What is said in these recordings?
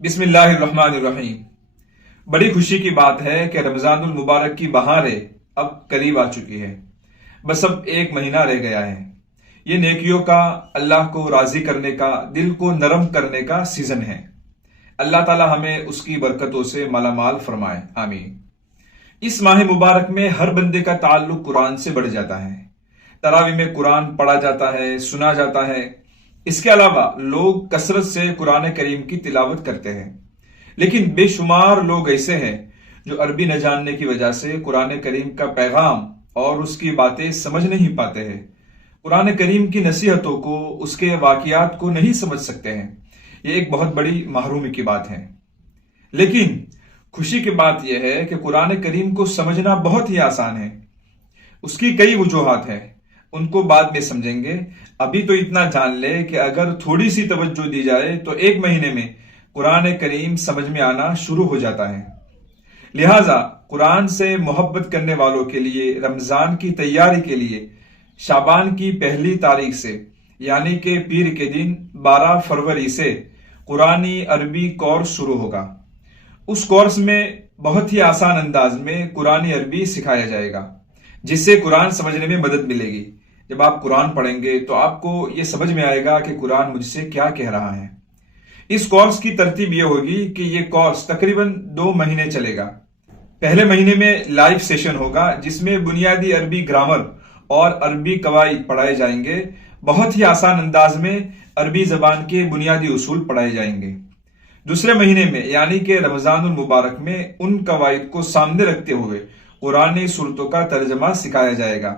بسم اللہ الرحمن الرحیم۔ بڑی خوشی کی بات ہے کہ رمضان المبارک کی بہاریں اب قریب آ چکی ہے۔ بس اب ایک مہینہ رہ گیا ہے۔ یہ نیکیوں کا، اللہ کو راضی کرنے کا، دل کو نرم کرنے کا سیزن ہے۔ اللہ تعالی ہمیں اس کی برکتوں سے مالا مال فرمائے، آمین۔ اس ماہ مبارک میں ہر بندے کا تعلق قرآن سے بڑھ جاتا ہے۔ تراویح میں قرآن پڑھا جاتا ہے، سنا جاتا ہے۔ اس کے علاوہ لوگ کثرت سے قرآن کریم کی تلاوت کرتے ہیں، لیکن بے شمار لوگ ایسے ہیں جو عربی نہ جاننے کی وجہ سے قرآن کریم کا پیغام اور اس کی باتیں سمجھ نہیں پاتے ہیں، قرآن کریم کی نصیحتوں کو، اس کے واقعات کو نہیں سمجھ سکتے ہیں۔ یہ ایک بہت بڑی محرومی کی بات ہے۔ لیکن خوشی کی بات یہ ہے کہ قرآن کریم کو سمجھنا بہت ہی آسان ہے۔ اس کی کئی وجوہات ہیں، ان کو بعد میں سمجھیں گے۔ ابھی تو اتنا جان لے کہ اگر تھوڑی سی توجہ دی جائے تو ایک مہینے میں قرآن کریم سمجھ میں آنا شروع ہو جاتا ہے۔ لہٰذا قرآن سے محبت کرنے والوں کے لیے رمضان کی تیاری کے لیے شعبان کی پہلی تاریخ سے، یعنی کہ پیر کے دن 12 فروری سے قرآنی عربی کورس شروع ہوگا۔ اس کورس میں بہت ہی آسان انداز میں قرآنی عربی سکھایا جائے گا، جس سے قرآن سمجھنے میں مدد ملے گی۔ جب آپ قرآن پڑھیں گے تو آپ کو یہ سمجھ میں آئے گا کہ قرآن مجھ سے کیا کہہ رہا ہے۔ اس کورس کی ترتیب یہ ہوگی کہ یہ کورس تقریباً 2 مہینے چلے گا۔ پہلے مہینے میں لائیو سیشن ہوگا، جس میں بنیادی عربی گرامر اور عربی قواعد پڑھائے جائیں گے۔ بہت ہی آسان انداز میں عربی زبان کے بنیادی اصول پڑھائے جائیں گے۔ دوسرے مہینے میں یعنی کہ رمضان المبارک میں ان قواعد کو سامنے رکھتے ہوئے قرآنی صورتوں کا ترجمہ سکھایا جائے گا۔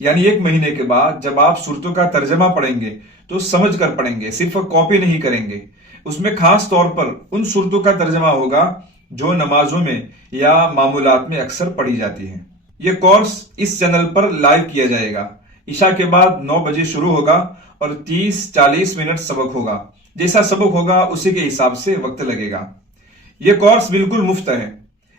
یعنی ایک مہینے کے بعد جب آپ صورتوں کا ترجمہ پڑھیں گے تو سمجھ کر پڑھیں گے، صرف کاپی نہیں کریں گے۔ اس میں خاص طور پر ان صورتوں کا ترجمہ ہوگا جو نمازوں میں یا معمولات میں اکثر پڑھی جاتی ہیں۔ یہ کورس اس چینل پر لائیو کیا جائے گا۔ عشاء کے بعد 9 بجے شروع ہوگا اور 30-40 منٹ سبق ہوگا۔ جیسا سبق ہوگا اسی کے حساب سے وقت لگے گا۔ یہ کورس بالکل مفت ہے،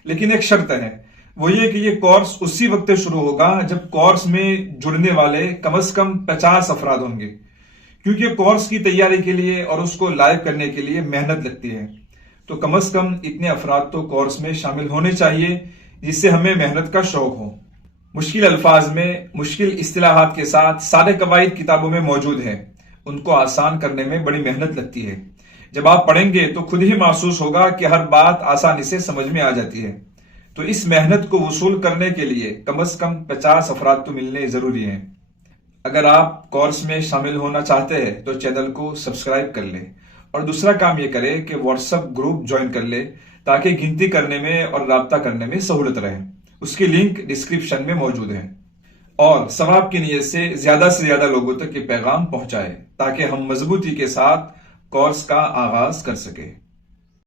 لیکن ایک شرط ہے، وہ یہ کہ یہ کورس اسی وقت شروع ہوگا جب کورس میں جڑنے والے کم از کم 50 افراد ہوں گے، کیونکہ کورس کی تیاری کے لیے اور اس کو لائیو کرنے کے لیے محنت لگتی ہے۔ تو کم از کم اتنے افراد تو کورس میں شامل ہونے چاہیے جس سے ہمیں محنت کا شوق ہو۔ مشکل الفاظ میں، مشکل اصطلاحات کے ساتھ سارے قواعد کتابوں میں موجود ہیں، ان کو آسان کرنے میں بڑی محنت لگتی ہے۔ جب آپ پڑھیں گے تو خود ہی محسوس ہوگا کہ ہر بات آسانی سے سمجھ میں آ جاتی ہے۔ تو اس محنت کو وصول کرنے کے لیے کم از کم 50 افراد تو ملنے ضروری ہیں۔ اگر آپ کورس میں شامل ہونا چاہتے ہیں تو چینل کو سبسکرائب کر لیں، اور دوسرا کام یہ کرے کہ واٹس ایپ گروپ جوائن کر لے تاکہ گنتی کرنے میں اور رابطہ کرنے میں سہولت رہے۔ اس کی لنک ڈسکرپشن میں موجود ہے۔ اور ثواب کی نیت سے زیادہ لوگوں تک یہ پیغام پہنچائے تاکہ ہم مضبوطی کے ساتھ کورس کا آغاز کر سکیں۔